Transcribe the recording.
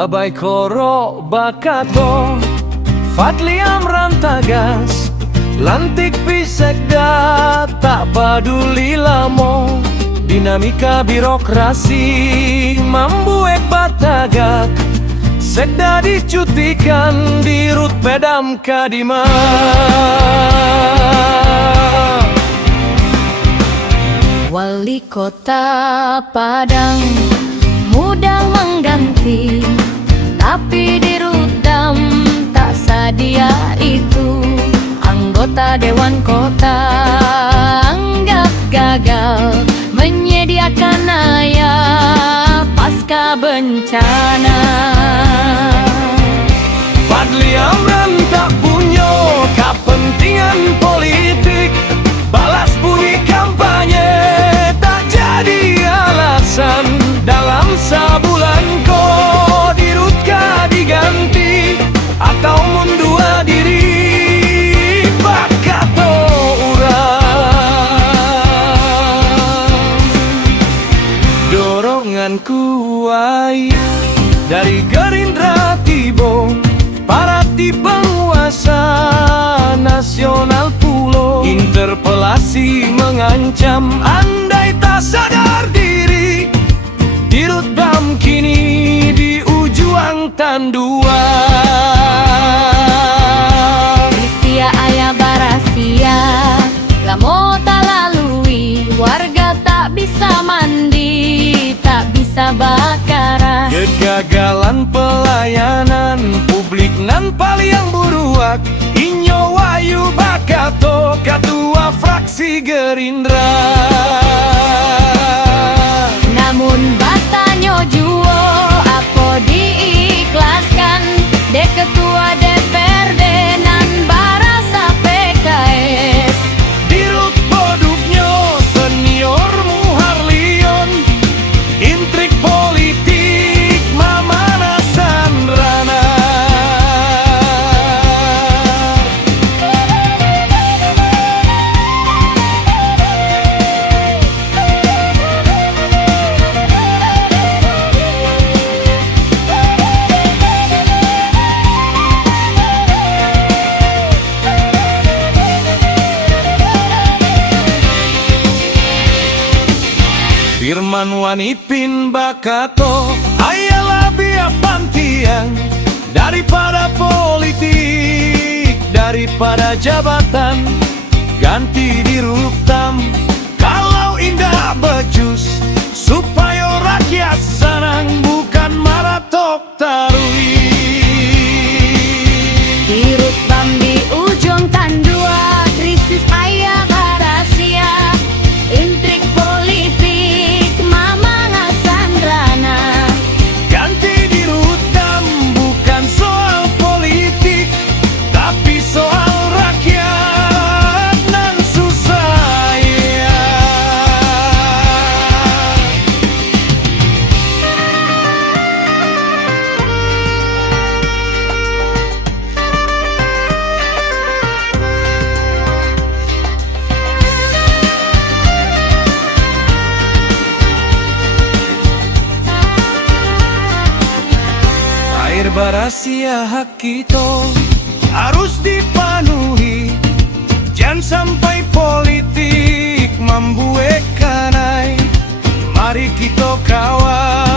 Labai koro bakato Fadli Amran tagas Lantik pisekda tak peduli lamo Dinamika birokrasi membuat batagak Sekda dicutikan di Rut Pedam Kadima. Wali kota Padang mudah mengganti, tapi di Rutam tak sadia itu. Anggota Dewan Kota anggap gagal menyediakan ayah pasca bencana. Fadli Amran tak punya kepentingan politik, balas bunyi kampanye tak jadi alasan. Dalam sebulan kau dirutkan diganti atau mundua diri bakato urang. Dorongan kuai dari Gerindra tibo parati penguasa nasional pulau. Interpelasi mengancam andai tak sadar diri. Dirut Bam kini di ujung tanduan. Risia ayah barasia lamo tak lalui, warga tak bisa mandi, tak bisa bakaran. Kegagalan pelayanan publik nan paling buruak. Inyo Wayu Bakato ketua fraksi Gerindra. Namun batanyo juo apa diikhlaskan de ketua DPRD nan barasa PKS. Dirut produknya senior Muharlion, intrik politik Mamana Sandrana. Firman Wanipin Bakato ayalah biar pantiang daripada politik, daripada jabatan. Ganti di Rutam kalau indah becus, supaya rakyat senang bukan maratok tarui. Di Rutam di ujung tandua, krisis ayah rahasia, intrik politik Mamana Sandrana. Ganti di Rutam bukan soal politik, tapi soal rakyat nan susah ya. Air barasia hak kita harus dipenuhi. Jangan sampai politik membuat kanai. Mari kita kawal